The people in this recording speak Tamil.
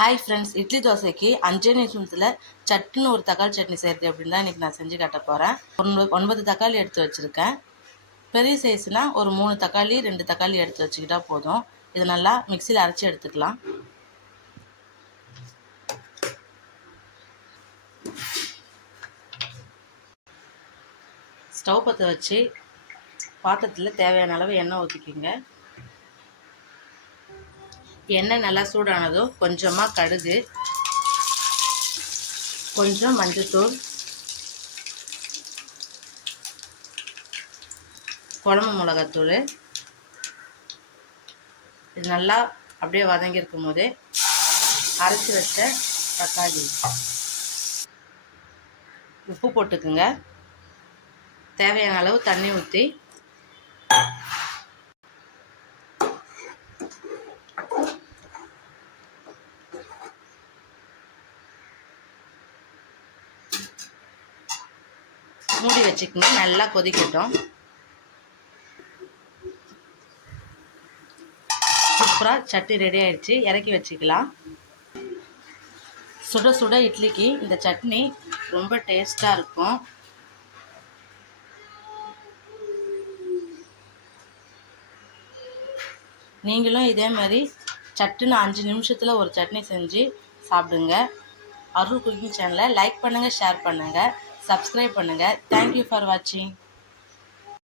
ஹாய் ஃப்ரெண்ட்ஸ், இட்லி தோசைக்கு 5 நிமிஷத்தில் சட்டுன்னு ஒரு தக்காளி சட்னி செய்கிறது அப்படின்னு தான் இன்றைக்கி நான் செஞ்சு காட்ட போகிறேன். 9 தக்காளி எடுத்து வச்சுருக்கேன். பெரிய சைஸ்னால் ஒரு 3 தக்காளி 2 தக்காளி எடுத்து வச்சுக்கிட்டா போதும். இதை நல்லா மிக்சியில் அரைச்சி எடுத்துக்கலாம். ஸ்டவ் பற்ற வச்சு பாத்திரத்தில் தேவையான அளவு எண்ணெய் ஊற்றிக்கிங்க. எண்ணெய் நல்லா சூடானதும் கொஞ்சமாக கடுகு, கொஞ்சம் மஞ்சள்தூள், குழம்பு மிளகாத்தூள், இது நல்லா அப்படியே வதங்கியிருக்கும் போதே அரைச்சி வச்ச தக்காளி, உப்பு போட்டுக்குங்க. தேவையான அளவு தண்ணி ஊற்றி மூடி வச்சுக்கோங்க. நல்லா கொதிக்கட்டும். சூப்பராக சட்னி ரெடி ஆகிடுச்சு. இறக்கி வச்சுக்கலாம். சுட சுட இட்லிக்கு இந்த சட்னி ரொம்ப டேஸ்ட்டாக இருக்கும். நீங்களும் இதே மாதிரி சட்டுன்னு 5 நிமிஷத்தில் ஒரு சட்னி செஞ்சு சாப்பிடுங்க. அருள் குக்கிங் சேனலை லைக் பண்ணுங்கள், ஷேர் பண்ணுங்கள், சப்ஸ்கிரைப் பண்ணுங்கள். தேங்க்யூ ஃபார் வாட்சிங்.